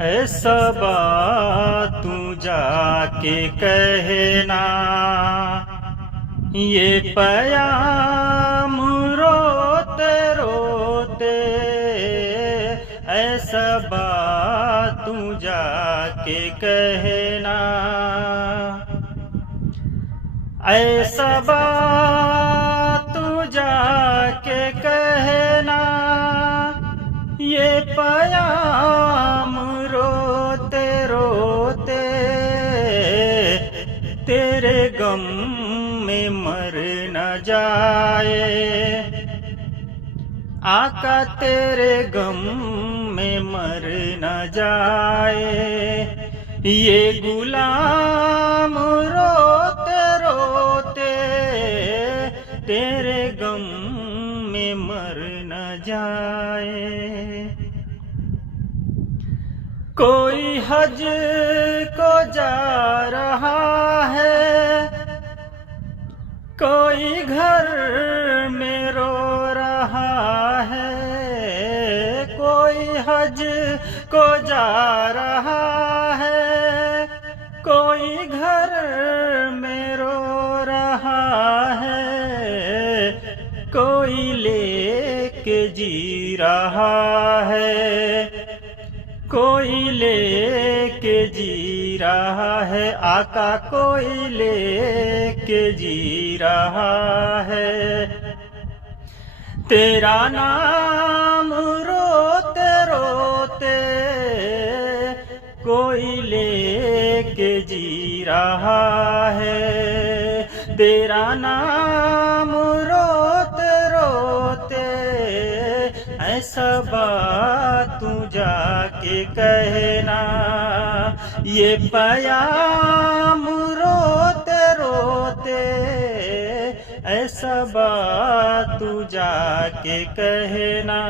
ऐसा बात तू जाके कहना, ये प्याम रोते रोते। ऐसा बात तू जाके कहना, ऐसा बात तू जाके कहना, ये प्याम रोते रोते तेरे गम में मर न जाए। आका तेरे गम में मर न जाए। ये गुलाम रोते रोते तेरे गम में मर न जाए। कोई हज को जा रहा है, कोई घर में रो रहा है। कोई हज को जा रहा है, कोई घर में रो रहा है। कोई लेके जी रहा है, कोई लेके जी रहा है। आका कोई लेके जी रहा है। तेरा नाम रोते रोते कोई लेके जी रहा है। तेरा नाम रोते रोते ऐसा बात तू जाके कहना, ये प्याम रोते रोते ऐसा बात तू जाके कहना।